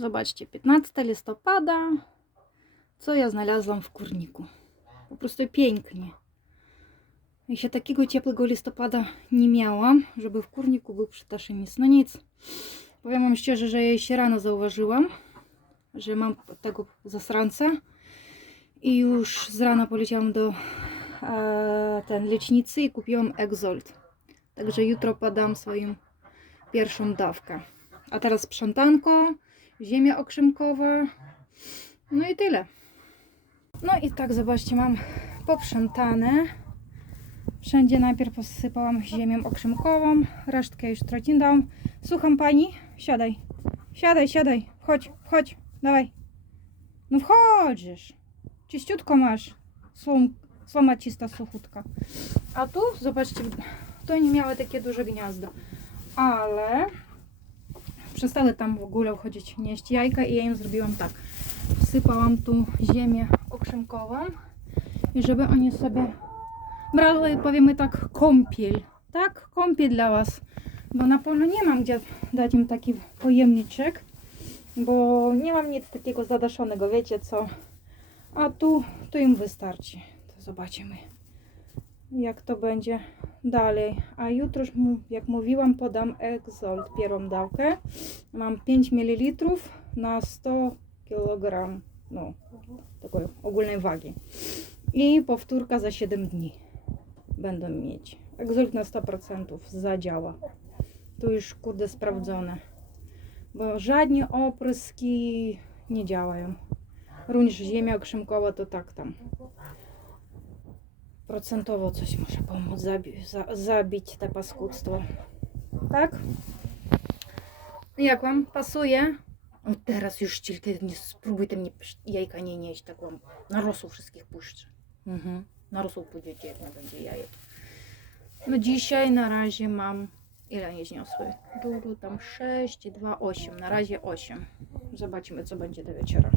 Zobaczcie, 15 listopada. Co ja znalazłam w kurniku? Po prostu pięknie. Się takiego ciepłego listopada nie miałam, żeby w kurniku był przytaszyniec. No nic. Powiem wam szczerze, że ja się rano zauważyłam, że mam tego zasranca. I już z rana poleciałam do e, ten lecznicy i kupiłam Exolt. Także jutro podam swoim pierwszą dawkę. A teraz sprzątanko, ziemia okrzymkowa. No i tyle. No i tak, zobaczcie, mam poprzątane. Wszędzie najpierw posypałam ziemią okrzymkową, resztkę już trocin dałam. Słucham pani, siadaj. Siadaj, siadaj, wchodź, wchodź, dawaj. No wchodzisz. Czyściutko masz. Slom, sloma czysta, suchutka. A tu, zobaczcie, to nie miały takie duże gniazdo. Ale przestały tam w ogóle wchodzić, nieść jajka i ja im zrobiłam tak. Wsypałam tu ziemię okrzymkową i żeby oni sobie brali, powiemy tak, kąpiel. Tak, kąpiel dla was. Bo na polu nie mam gdzie dać im taki pojemniczek, bo nie mam nic takiego zadaszonego, wiecie co. A tu, tu im wystarczy. To zobaczymy, jak to będzie dalej. A jutro, jak mówiłam, podam Exolt, pierwszą dawkę. Mam 5 ml na 100 kg no, takiej ogólnej wagi. I powtórka za 7 dni będą mieć. Exolt na 100% zadziała. To już kurde sprawdzone. Bo żadne opryski nie działają. Również ziemia okrzymkowa to tak tam. Procentowo coś może pomóc zabi- za- zabić te paskudztwo. Tak? Jak wam pasuje? O teraz już tylko nie spróbuj tam nie, jajka nie nieść, tak wam na rosół wszystkich puszczę. Mhm. Na rosół pójdziecie, jak nie będzie jajek. No dzisiaj na razie mam, ile nie zniosły? Dużo tam 6, 2, 8, na razie 8. Zobaczymy co będzie do wieczora.